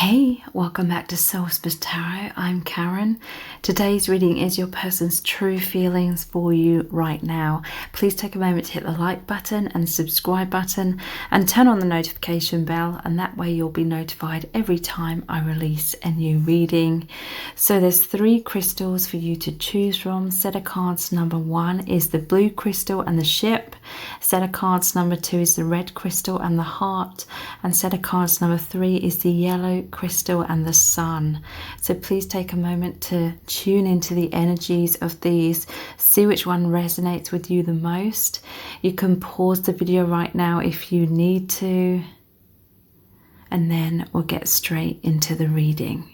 Hey, welcome back to Soul Space Tarot. I'm Karen. Today's reading is your person's true feelings for you right now. Please take a moment to hit the like button and subscribe button and turn on the notification bell, and that way you'll be notified every time I release a new reading. So there's 3 crystals for you to choose from. Set of cards number 1 is the blue crystal and the ship. Set of cards number 2 is the red crystal and the heart. And set of cards number 3 is the yellow crystal and the sun. So please take a moment to tune into the energies of these, see which one resonates with you the most. You can pause the video right now if you need to, and then we'll get straight into the reading.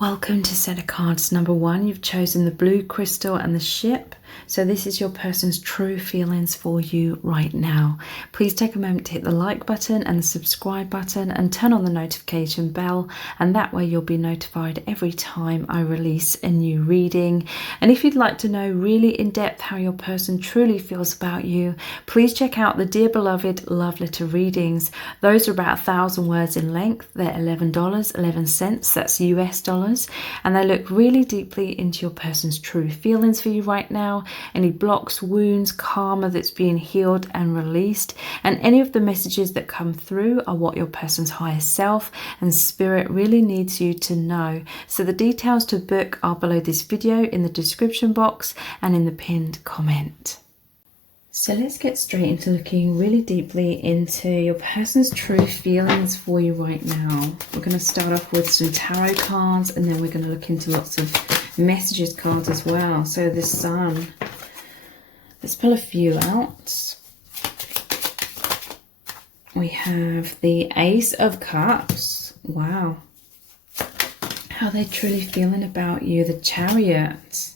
Welcome to set of cards number 1. You've chosen the blue crystal and the ship. So this is your person's true feelings for you right now. Please take a moment to hit the like button and the subscribe button and turn on the notification bell, and that way you'll be notified every time I release a new reading. And if you'd like to know really in depth how your person truly feels about you, please check out the Dear Beloved Love Letter readings. Those are about 1,000 words in length. They're $11.11. That's US dollars. And they look really deeply into your person's true feelings for you right now. Any blocks, wounds, karma that's being healed and released, and any of the messages that come through are what your person's higher self and spirit really needs you to know. So the details to book are below this video in the description box and in the pinned comment. So let's get straight into looking really deeply into your person's true feelings for you right now. We're going to start off with some tarot cards, and then we're going to look into lots of messages cards as well. So the sun. Let's pull a few out. We have the Ace of Cups. Wow. How they're truly feeling about you. The Chariot.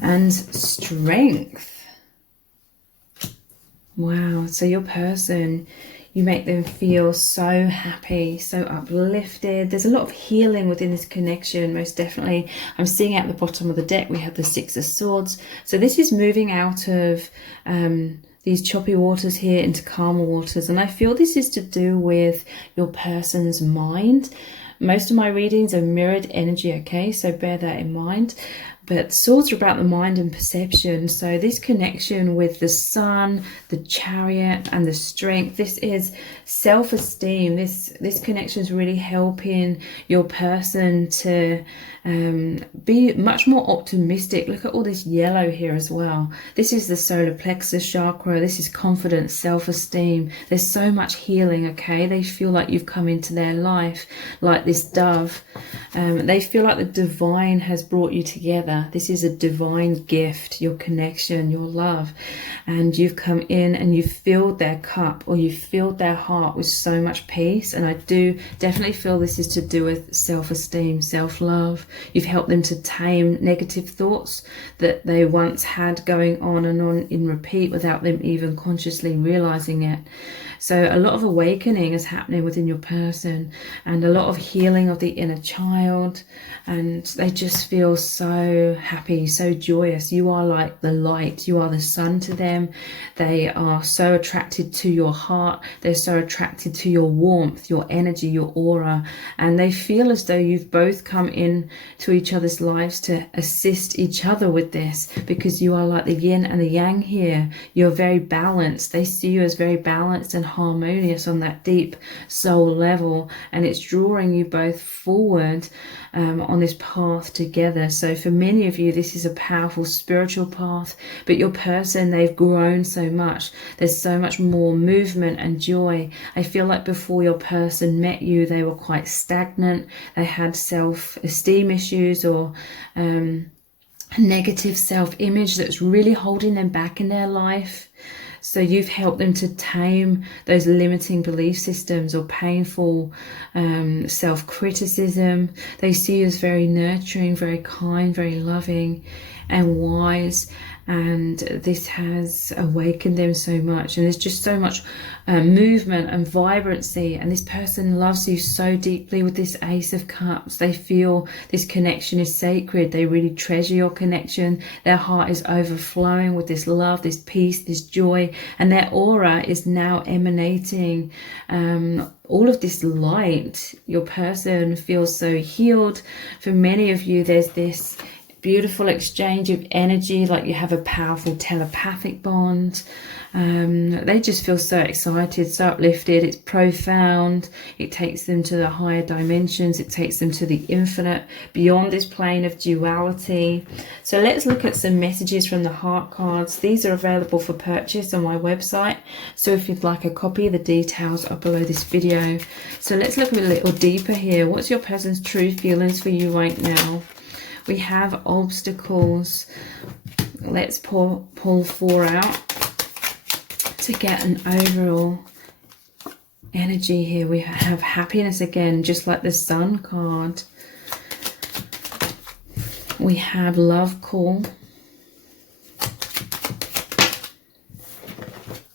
And Strength. Wow. So your person, you make them feel so happy, so uplifted. There's a lot of healing within this connection, most definitely. I'm seeing at the bottom of the deck, we have the Six of Swords. So this is moving out of these choppy waters here into calmer waters. And I feel this is to do with your person's mind. Most of my readings are mirrored energy, okay? So bear that in mind. But swords are about the mind and perception. So this connection with the sun, the Chariot, and the Strength, this is self-esteem. This connection is really helping your person to be much more optimistic. Look at all this yellow here as well. This is the solar plexus chakra. This is confidence, self-esteem. There's so much healing, okay? They feel like you've come into their life like this dove. They feel like the divine has brought you together. This is a divine gift, your connection, your love. And you've come in and you've filled their cup, or you've filled their heart with so much peace. And I do definitely feel this is to do with self-esteem, self-love. You've helped them to tame negative thoughts that they once had going on and on in repeat without them even consciously realizing it. So a lot of awakening is happening within your person, and a lot of healing of the inner child, and they just feel so happy, so joyous. You are like the light, you are the sun to them. They are so attracted to your heart, they're so attracted to your warmth, your energy, your aura, and they feel as though you've both come in to each other's lives to assist each other with this, because you are like the yin and the yang here. You're very balanced. They see you as very balanced and harmonious on that deep soul level, and it's drawing you both forward on this path together. So for many of you, this is a powerful spiritual path, but your person, they've grown so much. There's so much more movement and joy. I feel like before your person met you, they were quite stagnant. They had self-esteem issues, or a negative self-image that's really holding them back in their life. So you've helped them to tame those limiting belief systems or painful self-criticism. They see you as very nurturing, very kind, very loving and wise. and this has awakened them so much, and there's just so much movement and vibrancy, and this person loves you so deeply with this Ace of Cups. They feel this connection is sacred. They really treasure your connection. Their heart is overflowing with this love, this peace, this joy, and their aura is now emanating all of this light. Your person feels so healed. For many of you, there's this beautiful exchange of energy, like you have a powerful telepathic bond. They just feel so excited, so uplifted. It's profound. It takes them to the higher dimensions. It takes them to the infinite, beyond this plane of duality. So let's look at some messages from the heart cards. These are available for purchase on my website, so if you'd like a copy, the details are below this video. So let's look a little deeper here. What's your person's true feelings for you right now? We have obstacles. Let's pull 4 out to get an overall energy here. We have happiness again, just like the Sun card. We have love call,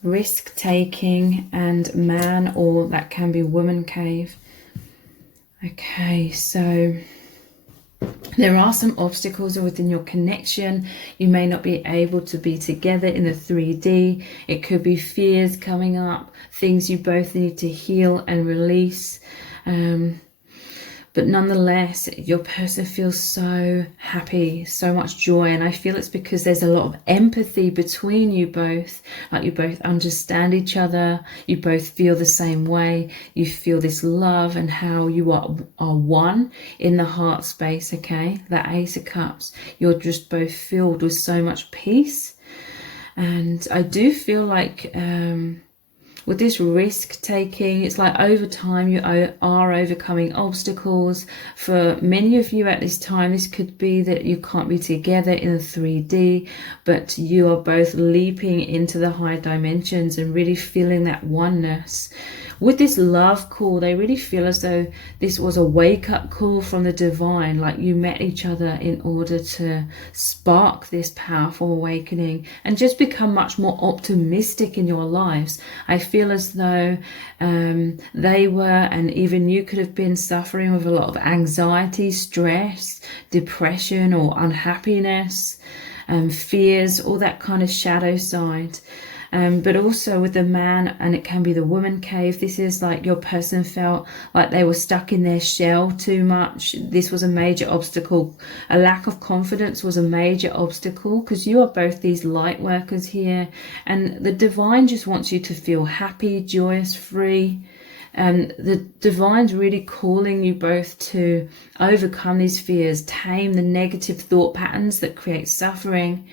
risk taking, and man, or that can be woman cave. Okay, so there are some obstacles within your connection. You may not be able to be together in the 3D. It could be fears coming up, things you both need to heal and release. But nonetheless, your person feels so happy, so much joy. And I feel it's because there's a lot of empathy between you both. Like you both understand each other. You both feel the same way. You feel this love and how you are one in the heart space, okay? That Ace of Cups. You're just both filled with so much peace. And I do feel like with this risk taking, it's like over time you are overcoming obstacles. For many of you at this time, this could be that you can't be together in the 3D, but you are both leaping into the high dimensions and really feeling that oneness. With this love call, they really feel as though this was a wake-up call from the divine, like you met each other in order to spark this powerful awakening and just become much more optimistic in your lives. I feel as though they were, and even you could have been, suffering with a lot of anxiety, stress, depression, or unhappiness, fears, all that kind of shadow side. But also with the man, and it can be the woman cave, this is like your person felt like they were stuck in their shell too much. This was a major obstacle. A lack of confidence was a major obstacle, because you are both these light workers here, and the divine just wants you to feel happy, joyous, free. And the divine's really calling you both to overcome these fears, tame the negative thought patterns that create suffering.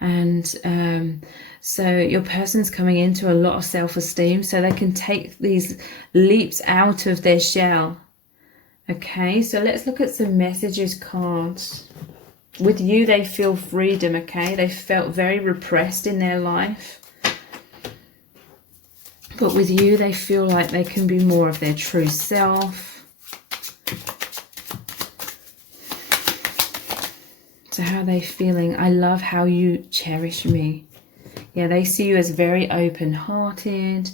And so your person's coming into a lot of self-esteem, so they can take these leaps out of their shell. Okay, so let's look at some messages cards. With you, they feel freedom, okay? They felt very repressed in their life. But with you, they feel like they can be more of their true self. So how are they feeling? I love how you cherish me. Yeah, they see you as very open-hearted.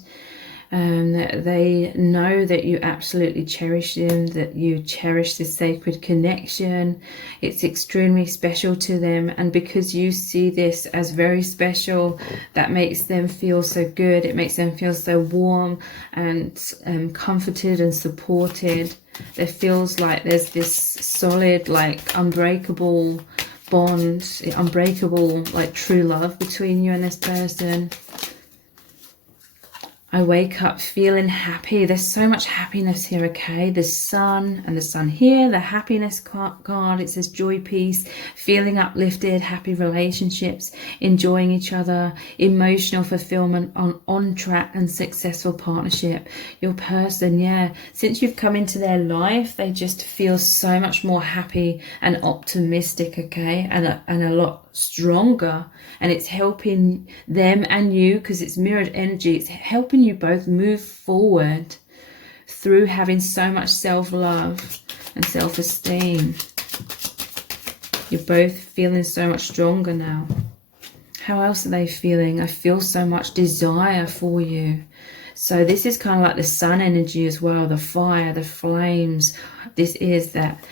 They know that you absolutely cherish them, that you cherish this sacred connection. It's extremely special to them. And because you see this as very special, that makes them feel so good. It makes them feel so warm and comforted and supported. It feels like there's this solid, like unbreakable bond, unbreakable, like true love between you and this person. I wake up feeling happy. There's so much happiness here, okay? The sun, and the sun here, the happiness card, it says joy, peace, feeling uplifted, happy relationships, enjoying each other, emotional fulfillment, on track and successful partnership. Your person, yeah, since you've come into their life, they just feel so much more happy and optimistic, okay? And a lot stronger, and it's helping them and you, because it's mirrored energy. It's helping you both move forward through having so much self-love and self-esteem. You're both feeling so much stronger now. How else are they feeling? I feel so much desire for you. So this is kind of like the sun energy as well, the fire, the flames. This is that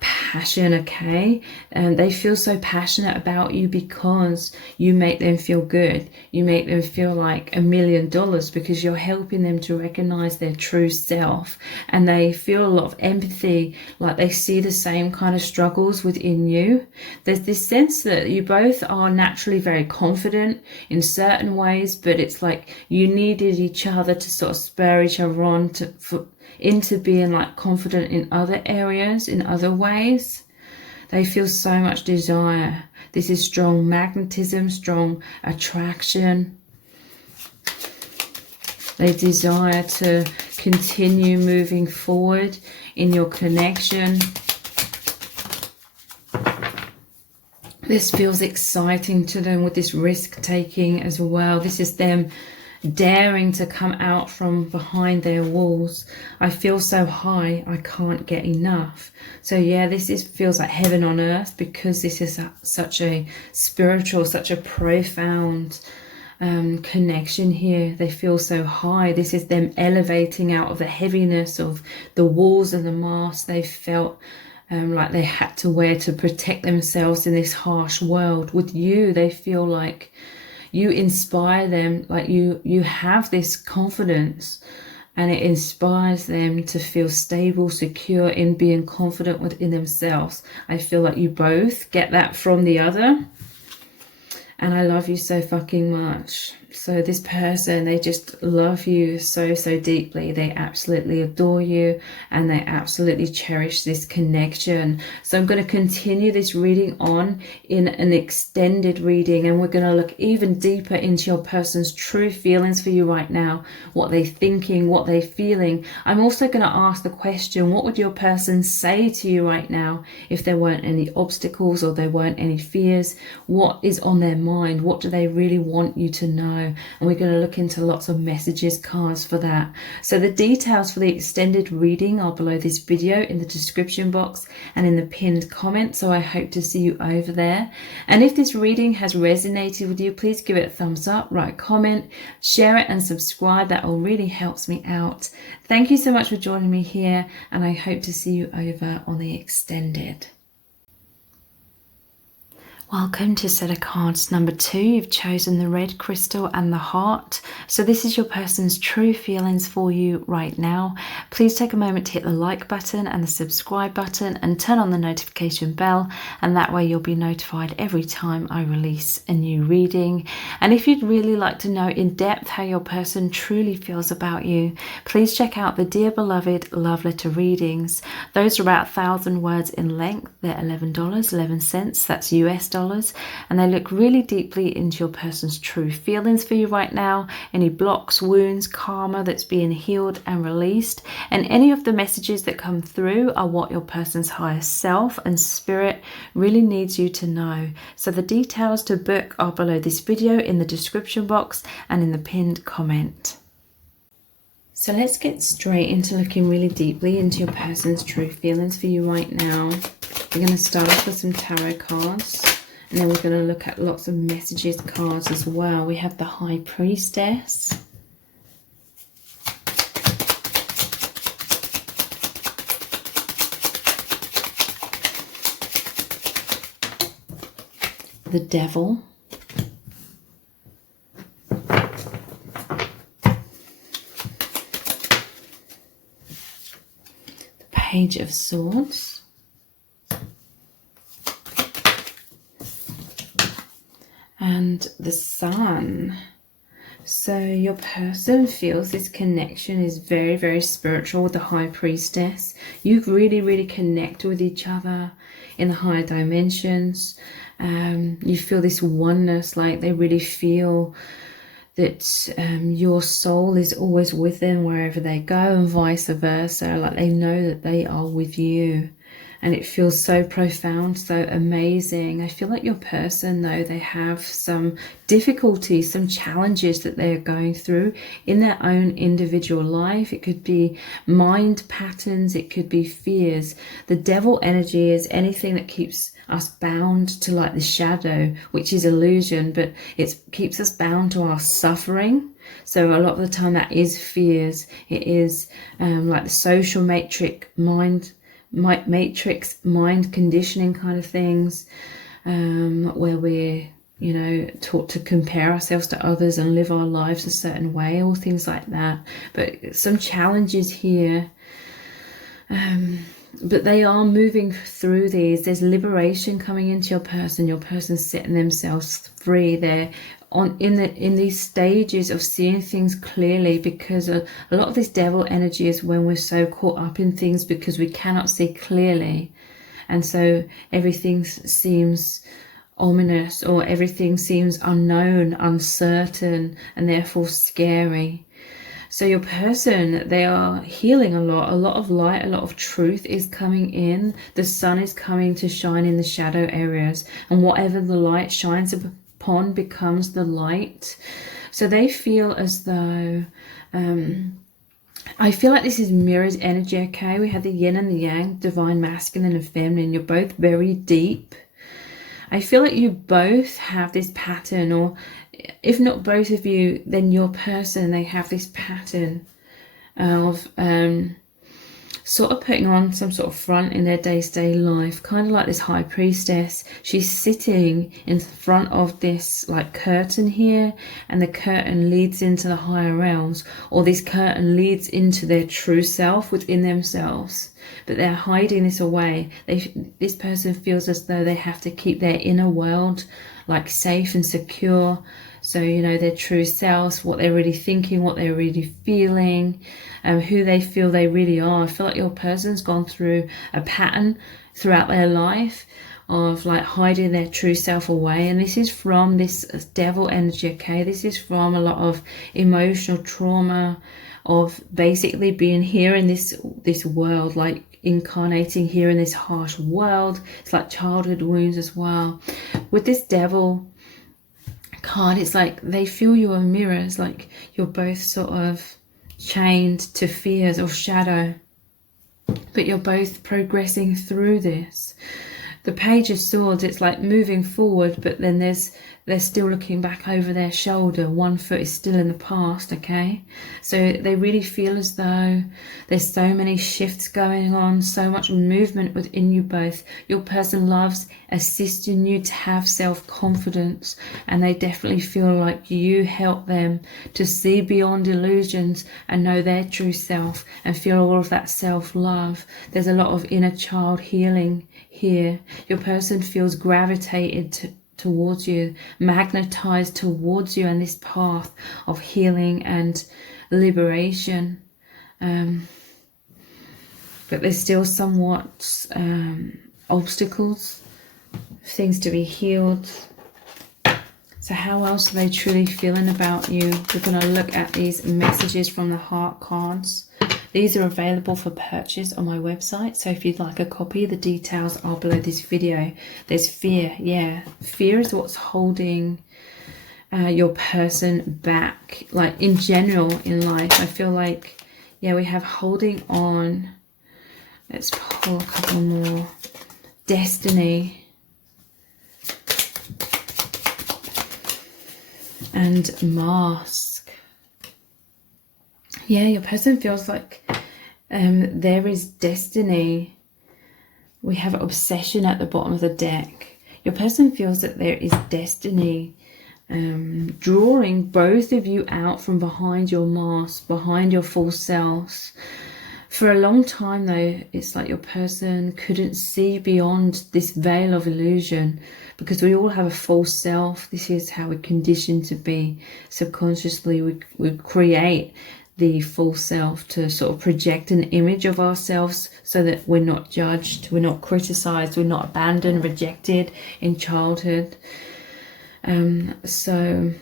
passion, okay? And they feel so passionate about you because you make them feel good. You make them feel like $1 million because you're helping them to recognize their true self, and they feel a lot of empathy, like they see the same kind of struggles within you. There's this sense that you both are naturally very confident in certain ways, but it's like you needed each other to sort of spur each other on into being like confident in other areas, in other ways. They feel so much desire. This is strong magnetism, strong attraction. They desire to continue moving forward in your connection. This feels exciting to them with this risk taking as well. This is them daring to come out from behind their walls. I feel so high, I can't get enough. So yeah, feels like heaven on earth, because this is such a spiritual, such a profound connection here. They feel so high. This is them elevating out of the heaviness of the walls and the masks they felt like they had to wear to protect themselves in this harsh world. With you, they feel like you inspire them, like you have this confidence, and it inspires them to feel stable, secure in being confident within themselves. I feel like you both get that from the other, and I love you so fucking much. So this person, they just love you so, so deeply. They absolutely adore you, and they absolutely cherish this connection. So I'm going to continue this reading on in an extended reading, and we're going to look even deeper into your person's true feelings for you right now, what they're thinking, what they're feeling. I'm also going to ask the question, what would your person say to you right now if there weren't any obstacles or there weren't any fears? What is on their mind? What do they really want you to know? And we're going to look into lots of messages cards for that. So the details for the extended reading are below this video in the description box and in the pinned comment, so I hope to see you over there. And if this reading has resonated with you, please give it a thumbs up, write a comment, share it and subscribe. That all really helps me out. Thank you so much for joining me here, and I hope to see you over on the extended. Welcome to set of cards number 2. You've chosen the red crystal and the heart. So this is your person's true feelings for you right now. Please take a moment to hit the like button and the subscribe button and turn on the notification bell, and that way you'll be notified every time I release a new reading. And if you'd really like to know in depth how your person truly feels about you, please check out the Dear Beloved Love Letter readings. Those are about 1,000 words in length. They're $11.11. That's US dollars. And they look really deeply into your person's true feelings for you right now, any blocks, wounds, karma that's being healed and released, and any of the messages that come through are what your person's higher self and spirit really needs you to know. So the details to book are below this video in the description box and in the pinned comment. So let's get straight into looking really deeply into your person's true feelings for you right now. We're going to start off with some tarot cards, and then we're going to look at lots of messages cards as well. We have the High Priestess, the Devil, the Page of Swords, and the Sun. So your person feels this connection is very, very spiritual with the High Priestess. You really connect with each other in the higher dimensions. You feel this oneness, like they really feel that your soul is always with them wherever they go, and vice versa. Like they know that they are with you. and it feels so profound, so amazing. I feel like your person, though, they have some difficulties, some challenges that they're going through in their own individual life. It could be mind patterns, it could be fears. The devil energy is anything that keeps us bound to like the shadow, which is illusion, but it keeps us bound to our suffering. So a lot of the time that is fears. It is like the social matrix mind conditioning kind of things, where we're, you know, taught to compare ourselves to others and live our lives a certain way, or things like that. But some challenges here, but they are moving through these. There's liberation coming into your person's setting themselves free. They're in these stages of seeing things clearly, because a lot of this devil energy is when we're so caught up in things because we cannot see clearly, and so everything seems ominous, or everything seems unknown, uncertain, and therefore scary. So your person, they are healing a lot of light, a lot of truth is coming in. The sun is coming to shine in the shadow areas, and whatever the light shines upon becomes the light. So they feel as though, I feel like this is mirrored energy, okay? We have the yin and the yang, divine masculine and feminine. You're both very deep. I feel like you both have this pattern, or if not both of you, then your person, they have this pattern of sort of putting on some sort of front in their day-to-day life, kind of like this high priestess. She's sitting in front of this like curtain here, and the curtain leads into the higher realms, or this curtain leads into their true self within themselves, but they're hiding this away. This person feels as though they have to keep their inner world like safe and secure. So, you know, their true selves, what they're really thinking, what they're really feeling, who they feel they really are. I feel like your person's gone through a pattern throughout their life of like hiding their true self away. And this is from this devil energy, okay? This is from a lot of emotional trauma of basically being here in this world, like incarnating here in this harsh world. It's like childhood wounds as well. With this devil card, it's like they feel you are mirrors, like you're both sort of chained to fears or shadow, but you're both progressing through this. The Page of Swords, it's like moving forward, but then they're still looking back over their shoulder. One foot is still in the past, okay? So they really feel as though there's so many shifts going on, so much movement within you both. Your person loves assisting you to have self-confidence, and they definitely feel like you help them to see beyond illusions and know their true self and feel all of that self-love. There's a lot of inner child healing here. Your person feels gravitated towards you, magnetized towards you, and this path of healing and liberation. But there's still somewhat obstacles, things to be healed. So how else are they truly feeling about you? We're going to look at these messages from the heart cards. These are available for purchase on my website, so if you'd like a copy, the details are below this video. There's fear. Yeah, fear is what's holding your person back, like in general in life. I feel like, yeah, we have holding on. Let's pull a couple more. Destiny and mask. Yeah, your person feels like there is destiny. We have obsession at the bottom of the deck. Your person feels that there is destiny, drawing both of you out from behind your mask, behind your false selves. For a long time, though, it's like your person couldn't see beyond this veil of illusion, because we all have a false self. This is how we're conditioned to be. Subconsciously, we create the false self to sort of project an image of ourselves so that we're not judged, we're not criticized, we're not abandoned, rejected in childhood. So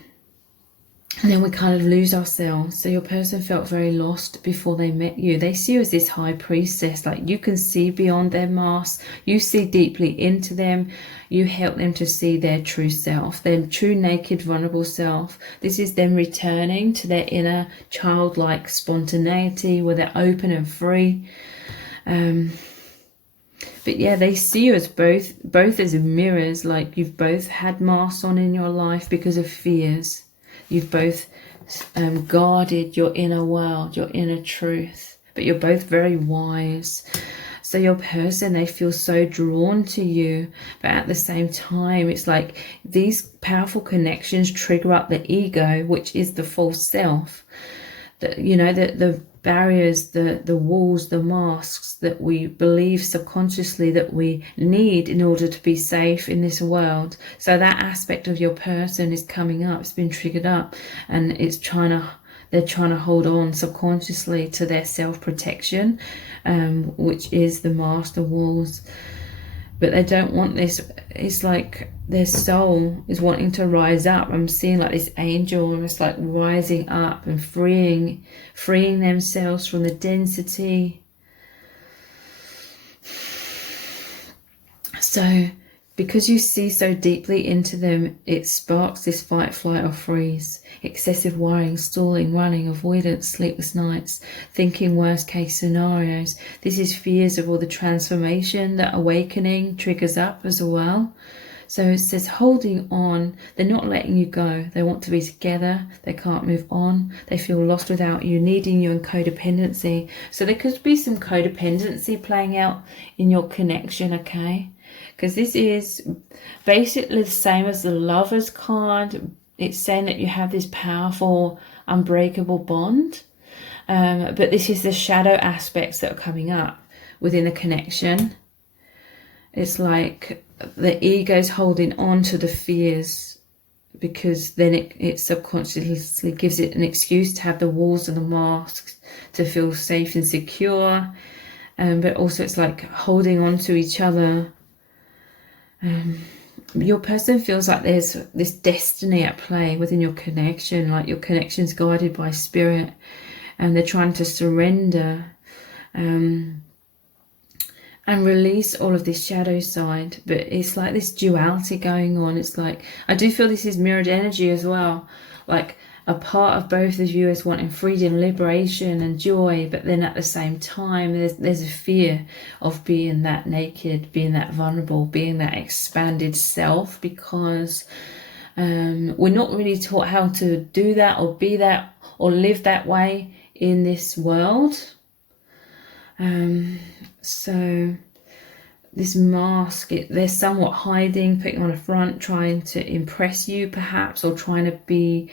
And then we kind of lose ourselves. So your person felt very lost before they met you. They see you as this high priestess. Like, you can see beyond their mask. You see deeply into them. You help them to see their true self, their true naked, vulnerable self. This is them returning to their inner childlike spontaneity where they're open and free. But yeah, they see you as both as mirrors. Like, you've both had masks on in your life because of fears. You've both guarded your inner world, your inner truth, but you're both very wise. So your person, they feel so drawn to you, but at the same time, it's like these powerful connections trigger up the ego, which is the false self. The barriers, the walls, the masks that we believe subconsciously that we need in order to be safe in this world. So that aspect of your person is coming up, it's been triggered up, and they're trying to hold on subconsciously to their self-protection, which is the master walls. But they don't want this. It's like their soul is wanting to rise up. I'm seeing like this angel almost like rising up and freeing themselves from the density. So because you see so deeply into them, it sparks this fight, flight or freeze. Excessive worrying, stalling, running, avoidance, sleepless nights, thinking worst case scenarios. This is fears of all the transformation that awakening triggers up as well. So it says holding on. They're not letting you go. They want to be together. They can't move on. They feel lost without you, needing you, in codependency. So there could be some codependency playing out in your connection, okay? Because this is basically the same as the Lovers card. It's saying that you have this powerful, unbreakable bond. But this is the shadow aspects that are coming up within the connection. It's like the ego's holding on to the fears, because then it subconsciously gives it an excuse to have the walls and the masks to feel safe and secure. But also it's like holding on to each other. Your person feels like there's this destiny at play within your connection, like your connection's guided by spirit, and they're trying to surrender and release all of this shadow side. But it's like this duality going on. It's like, I do feel this is mirrored energy as well. Like a part of both of you is wanting freedom, liberation and joy, but then at the same time there's a fear of being that naked, being that vulnerable, being that expanded self, because we're not really taught how to do that or be that or live that way in this world. So this mask, they're somewhat hiding, putting on a front, trying to impress you perhaps, or trying to be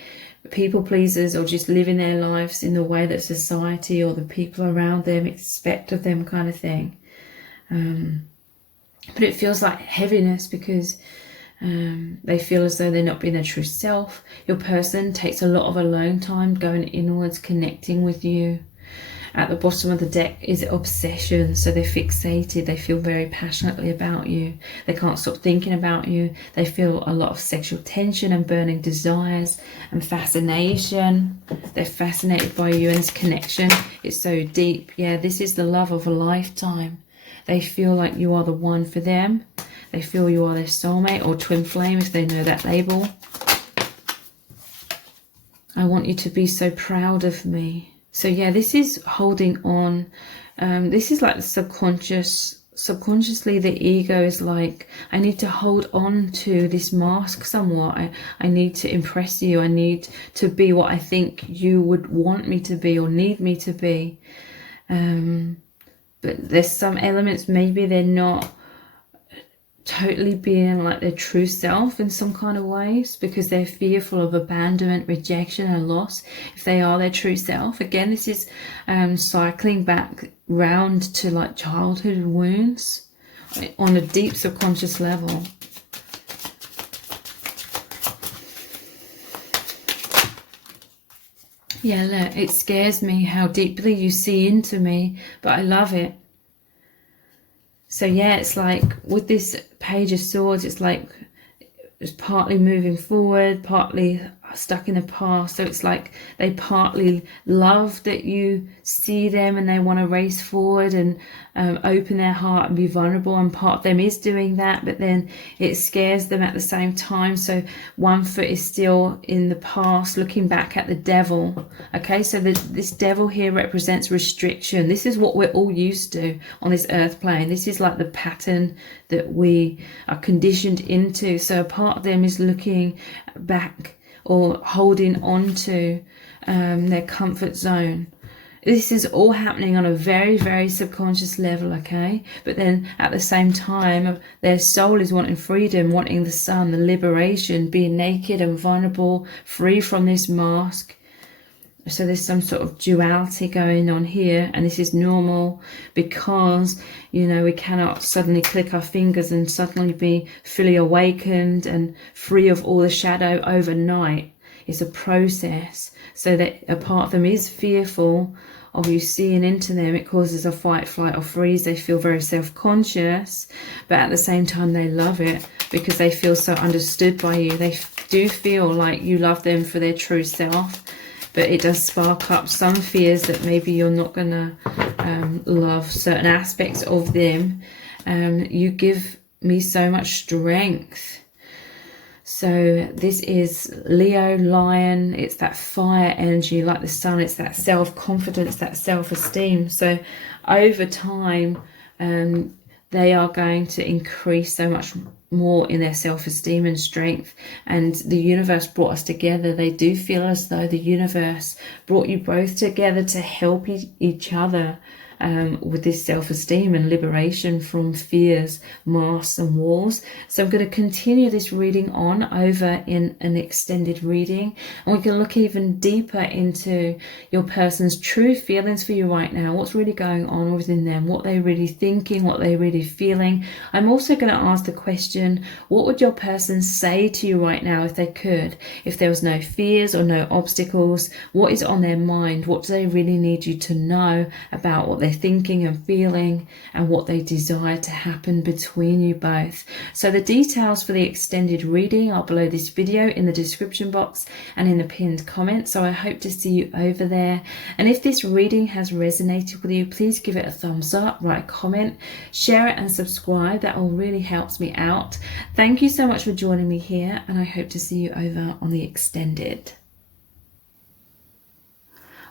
people pleasers, or just living their lives in the way that society or the people around them expect of them, kind of thing. But it feels like heaviness because they feel as though they're not being their true self. Your person takes a lot of alone time, going inwards, connecting with you. At the bottom of the deck is obsession. So they're fixated. They feel very passionately about you. They can't stop thinking about you. They feel a lot of sexual tension and burning desires and fascination. They're fascinated by you, and this connection is so deep. Yeah, this is the love of a lifetime. They feel like you are the one for them. They feel you are their soulmate or twin flame, if they know that label. I want you to be so proud of me. So yeah, this is holding on. This is like the subconsciously the ego is like, I need to hold on to this mask somewhat. I need to impress you. I need to be what I think you would want me to be or need me to be. But there's some elements, maybe they're not totally being like their true self in some kind of ways, because they're fearful of abandonment, rejection and loss if they are their true self. Again, this is cycling back round to like childhood wounds on a deep subconscious level. Yeah, look, it scares me how deeply you see into me, but I love it. So yeah, it's like with this Page of Swords, it's like it's partly moving forward, partly stuck in the past. So it's like they partly love that you see them and they want to race forward and open their heart and be vulnerable, and part of them is doing that, but then it scares them at the same time. So one foot is still in the past, looking back at the devil. Okay, so this devil here represents restriction. This is what we're all used to on this earth plane. This is like the pattern that we are conditioned into. So a part of them is looking back or holding on to their comfort zone. This is all happening on a very, very subconscious level, okay? But then at the same time, their soul is wanting freedom, wanting the sun, the liberation, being naked and vulnerable, free from this mask. So there's some sort of duality going on here, and this is normal because, you know, we cannot suddenly click our fingers and suddenly be fully awakened and free of all the shadow overnight. It's a process. So that a part of them is fearful of you seeing into them. It causes a fight, flight or freeze. They feel very self-conscious, but at the same time they love it because they feel so understood by you. They do feel like you love them for their true self. But it does spark up some fears that maybe you're not going to love certain aspects of them. You give me so much strength. So this is Leo, Lion. It's that fire energy like the sun. It's that self-confidence, that self-esteem. So over time, they are going to increase so much more in their self-esteem and strength. And the universe brought us together. They do feel as though the universe brought you both together to help each other with this self-esteem and liberation from fears, masks and walls. So I'm going to continue this reading on over in an extended reading, and we can look even deeper into your person's true feelings for you right now. What's really going on within them, what they're really thinking, what they're really feeling. I'm also going to ask the question, what would your person say to you right now if they could? If there was no fears or no obstacles, what is on their mind? What do they really need you to know about what they're thinking and feeling, and what they desire to happen between you both? So the details for the extended reading are below this video in the description box and in the pinned comment. So I hope to see you over there. And if this reading has resonated with you, please give it a thumbs up, write a comment, share it and subscribe. That all really helps me out. Thank you so much for joining me here, and I hope to see you over on the extended.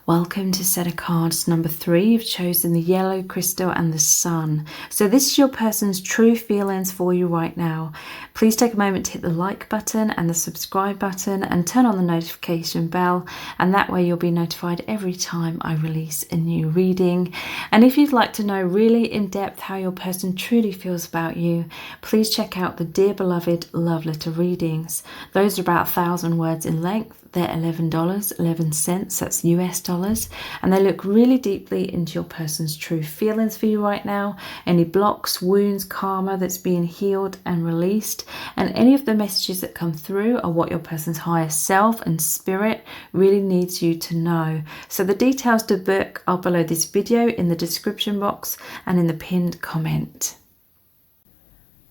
Welcome to set of cards number 3. You've chosen the yellow crystal and the sun. So this is your person's true feelings for you right now. Please take a moment to hit the like button and the subscribe button and turn on the notification bell, and that way you'll be notified every time I release a new reading. And if you'd like to know really in depth how your person truly feels about you, please check out the Dear Beloved Love Letter readings. Those are about 1,000 words in length. They're $11.11, that's US dollars, and they look really deeply into your person's true feelings for you right now, any blocks, wounds, karma that's being healed and released, and any of the messages that come through are what your person's higher self and spirit really needs you to know. So the details to book are below this video in the description box and in the pinned comment.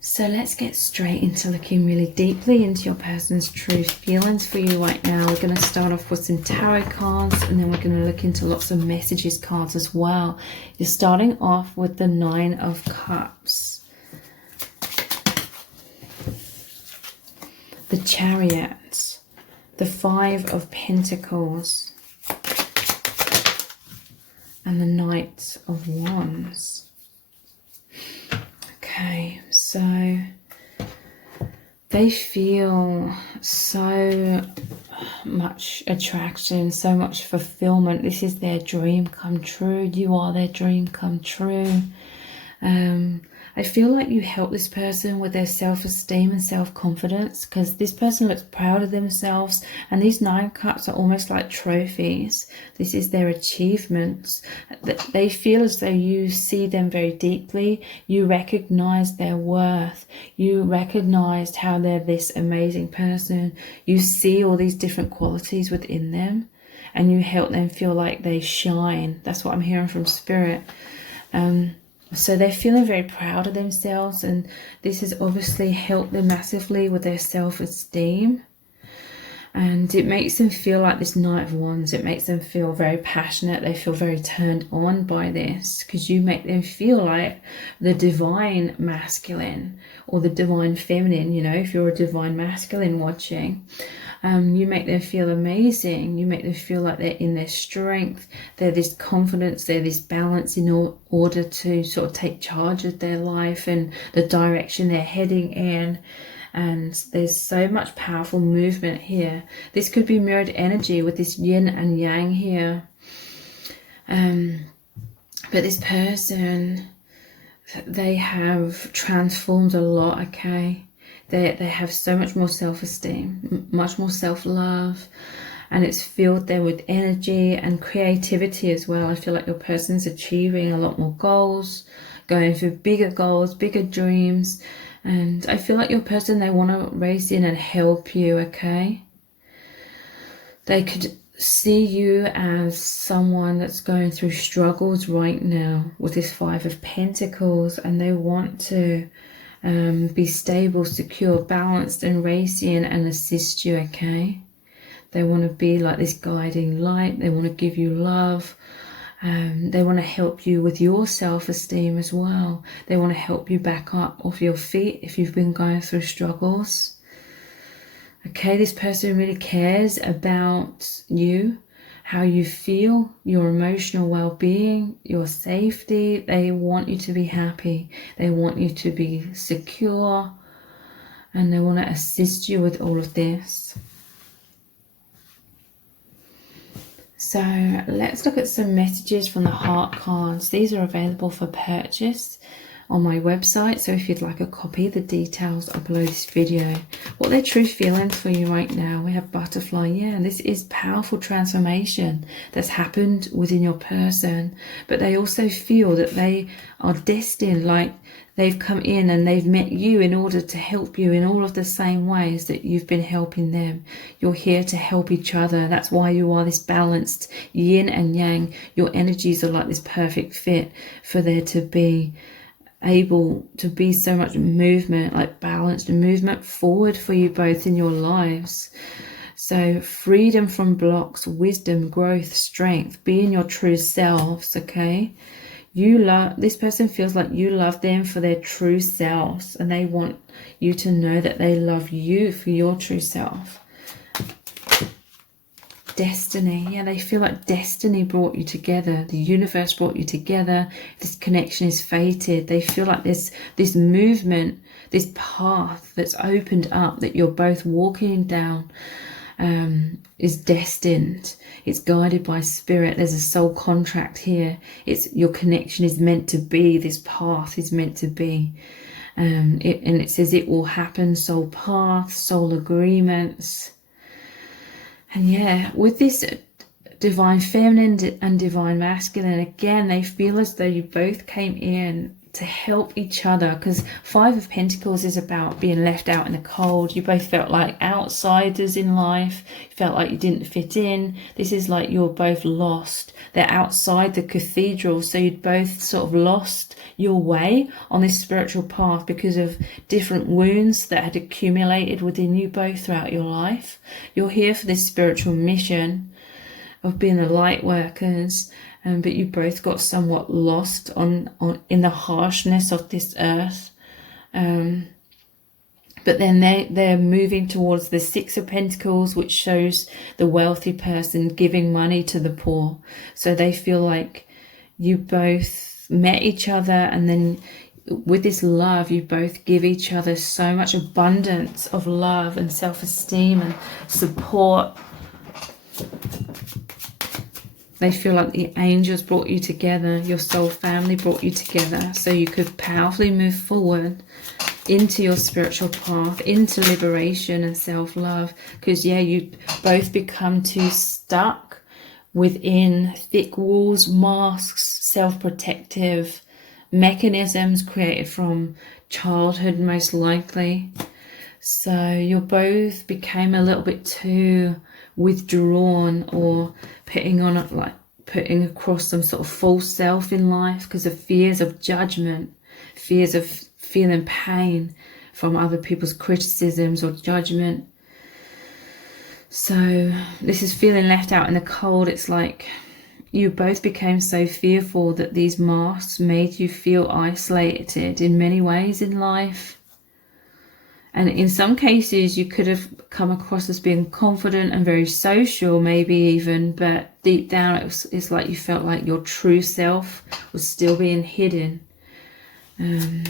So let's get straight into looking really deeply into your person's true feelings for you right now. We're going to start off with some tarot cards, and then we're going to look into lots of messages cards as well. You're starting off with the 9 of Cups, the Chariot, the 5 of Pentacles, and the Knight of Wands. Okay, so they feel so much attraction, so much fulfillment. This is their dream come true. You are their dream come true. I feel like you help this person with their self-esteem and self-confidence, because this person looks proud of themselves, and these 9 cups are almost like trophies. This is their achievements. They feel as though you see them very deeply. You recognize their worth. You recognized how they're this amazing person. You see all these different qualities within them, and you help them feel like they shine. That's what I'm hearing from Spirit. So they're feeling very proud of themselves, and this has obviously helped them massively with their self-esteem. And it makes them feel like this Knight of Wands. It makes them feel very passionate. They feel very turned on by this, because you make them feel like the divine masculine or the divine feminine. You know, if you're a divine masculine watching, you make them feel amazing. You make them feel like they're in their strength. They're this confidence. They're this balance in order to sort of take charge of their life and the direction they're heading in. And there's so much powerful movement here. This could be mirrored energy with this yin and yang here. But this person, they have transformed a lot, okay? They have so much more self-esteem, much more self-love, and it's filled there with energy and creativity as well. I feel like your person's achieving a lot more goals, going for bigger goals, bigger dreams. And I feel like your person, they want to race in and help you, okay? They could see you as someone that's going through struggles right now with this Five of Pentacles, and they want to be stable, secure, balanced, and race in and assist you, okay? They want to be like this guiding light. They want to give you love. They want to help you with your self-esteem as well. They want to help you back up off your feet if you've been going through struggles. Okay, this person really cares about you, how you feel, your emotional well-being, your safety. They want you to be happy. They want you to be secure, and they want to assist you with all of this. So let's look at some messages from the heart cards. These are available for purchase on my website. So if you'd like a copy, the details are below this video. What are their true feelings for you right now? We have butterfly. Yeah, this is powerful transformation that's happened within your person. But they also feel that they are destined, like they've come in and they've met you in order to help you in all of the same ways that you've been helping them. You're here to help each other. That's why you are this balanced yin and yang. Your energies are like this perfect fit for there to be able to be so much movement, like balanced movement forward for you both in your lives. So freedom from blocks, wisdom, growth, strength, being your true selves, okay? You love, this person feels like you love them for their true selves, and they want you to know that they love you for your true self. Destiny. Yeah, they feel like destiny brought you together. The universe brought you together. This connection is fated. They feel like this movement, this path that's opened up that you're both walking down is destined. It's guided by spirit. There's a soul contract here. It's your connection is meant to be. This path is meant to be. And it says it will happen. Soul path, soul agreements. And yeah, with this divine feminine and divine masculine, again, they feel as though you both came in to help each other, because Five of Pentacles is about being left out in the cold. You both felt like outsiders in life. You felt like you didn't fit in. This is like you're both lost. They're outside the cathedral, so you'd both sort of lost your way on this spiritual path because of different wounds that had accumulated within you both throughout your life. You're here for this spiritual mission of being the light workers, but you both got somewhat lost in the harshness of this earth. But then they're moving towards the Six of Pentacles, which shows the wealthy person giving money to the poor. So they feel like you both met each other, and then with this love, you both give each other so much abundance of love and self-esteem and support. They feel like the angels brought you together, your soul family brought you together, so you could powerfully move forward into your spiritual path, into liberation and self-love. Because yeah, you both become too stuck within thick walls, masks, self-protective mechanisms created from childhood, most likely. So you both became a little bit too withdrawn, or putting across some sort of false self in life because of fears of judgment, fears of feeling pain from other people's criticisms or judgment. So this is feeling left out in the cold. It's like you both became so fearful that these masks made you feel isolated in many ways in life. And in some cases, you could have come across as being confident and very social, maybe even, but deep down it's like you felt like your true self was still being hidden. And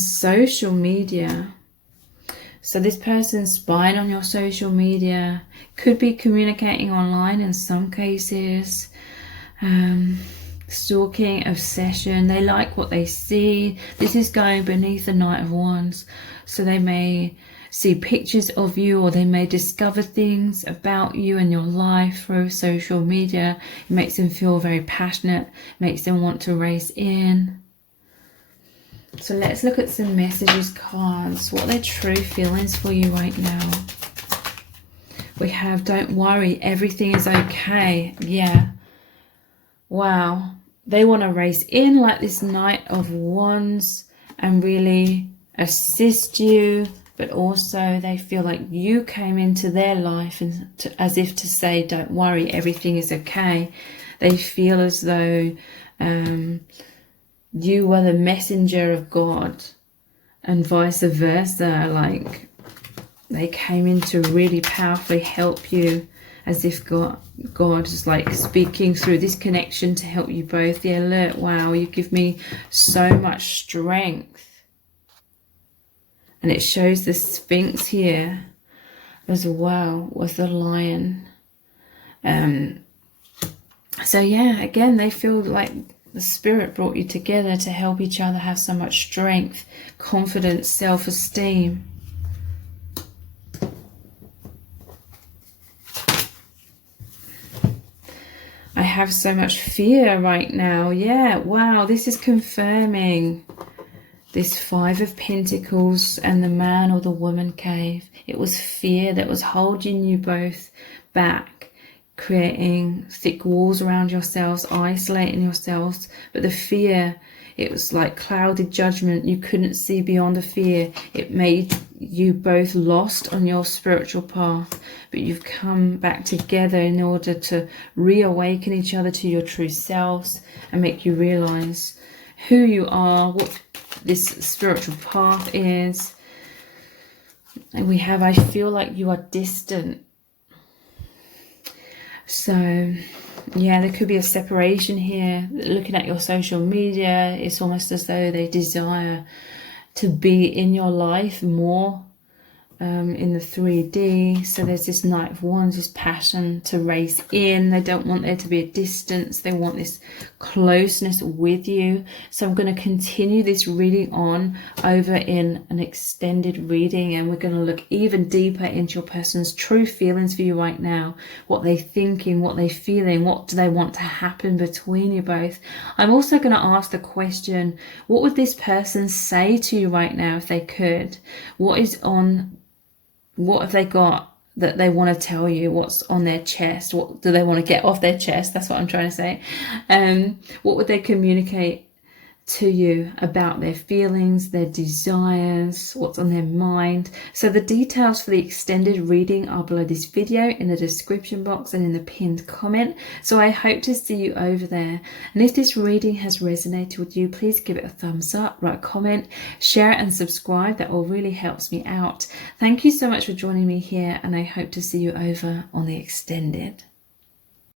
social media. So this person spying on your social media, could be communicating online in some cases. Stalking, obsession, they like what they see. This is going beneath the Knight of Wands. So they may see pictures of you, or they may discover things about you and your life through social media. It makes them feel very passionate, makes them want to race in. So let's look at some messages cards. What are their true feelings for you right now? We have, don't worry, everything is okay. Yeah. Wow. They want to race in like this Knight of Wands and really assist you, but also they feel like you came into their life and as if to say, don't worry, everything is okay. They feel as though you were the messenger of God and vice versa. Like they came in to really powerfully help you, as if God is like speaking through this connection to help you both. The alert, wow, you give me so much strength. And it shows the Sphinx here as well with the lion. So yeah, again, they feel like the Spirit brought you together to help each other have so much strength, confidence, self-esteem. I have so much fear right now. Yeah, wow, this is confirming this Five of Pentacles and the man or the woman cave. It was fear that was holding you both back, creating thick walls around yourselves, isolating yourselves. But the fear, it was like clouded judgment. You couldn't see beyond the fear. It made you both lost on your spiritual path, but you've come back together in order to reawaken each other to your true selves and make you realize who you are, what this spiritual path is. And we have, I feel like you are distant. So yeah, there could be a separation here. Looking at your social media, it's almost as though they desire to be in your life more in the 3D. So there's this Knight of Wands, this passion to race in. They don't want there to be a distance. They want this closeness with you. So I'm going to continue this reading on over in an extended reading, and we're going to look even deeper into your person's true feelings for you right now. What they're thinking, what they're feeling, what do they want to happen between you both. I'm also going to ask the question, what would this person say to you right now if they could? What have they got that they want to tell you? What's on their chest? What do they want to get off their chest? That's what I'm trying to say. What would they communicate to you about their feelings, their desires, what's on their mind? So the details for the extended reading are below this video in the description box and in the pinned comment. So I hope to see you over there. And if this reading has resonated with you, please give it a thumbs up, write a comment, share it and subscribe. That all really helps me out. Thank you so much for joining me here, and I hope to see you over on the extended.